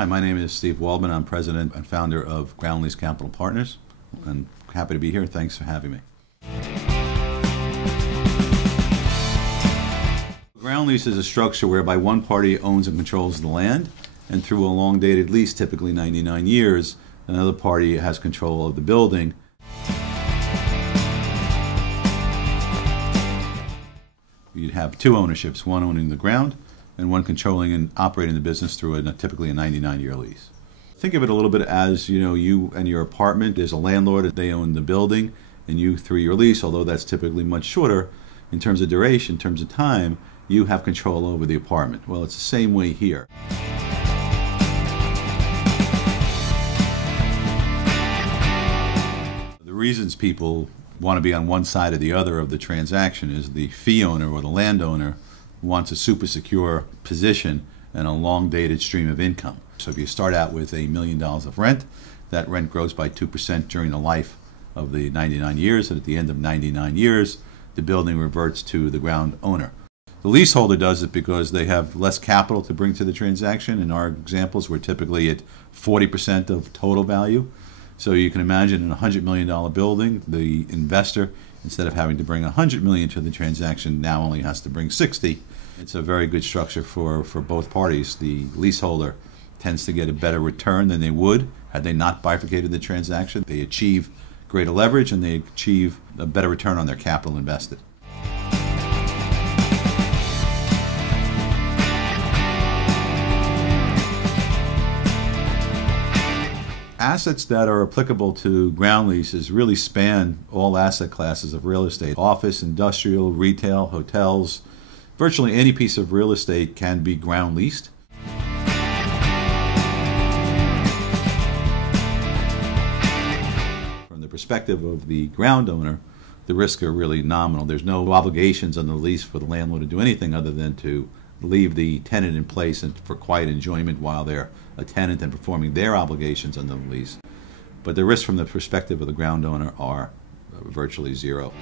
Hi, my name is Steve Waldman. I'm president and founder of Lease Capital Partners, and happy to be here. Thanks for having me. Ground lease is a structure whereby one party owns and controls the land, and through a long-dated lease, typically 99 years, another party has control of the building. You'd have two ownerships, one owning the ground and one controlling and operating the business through typically a 99-year lease. Think of it a little bit as, you and your apartment, there's a landlord, they own the building, and you through your lease, although that's typically much shorter in terms of duration, in terms of time, you have control over the apartment. Well, it's the same way here. The reasons people want to be on one side or the other of the transaction is the fee owner or the landowner wants a super secure position and a long-dated stream of income. So if you start out with $1 million of rent, that rent grows by 2% during the life of the 99 years, and at the end of 99 years, the building reverts to the ground owner. The leaseholder does it because they have less capital to bring to the transaction. In our examples, we're typically at 40% of total value. So you can imagine in a $100 million building, the investor, instead of having to bring $100 million to the transaction, now only has to bring 60. It's a very good structure for both parties. The leaseholder tends to get a better return than they would had they not bifurcated the transaction. They achieve greater leverage and they achieve a better return on their capital invested. Assets that are applicable to ground leases really span all asset classes of real estate. Office, industrial, retail, hotels. Virtually any piece of real estate can be ground leased. From the perspective of the ground owner, the risks are really nominal. There's no obligations on the lease for the landlord to do anything other than to leave the tenant in place and for quiet enjoyment while they're a tenant and performing their obligations under the lease. But the risks from the perspective of the ground owner are virtually zero.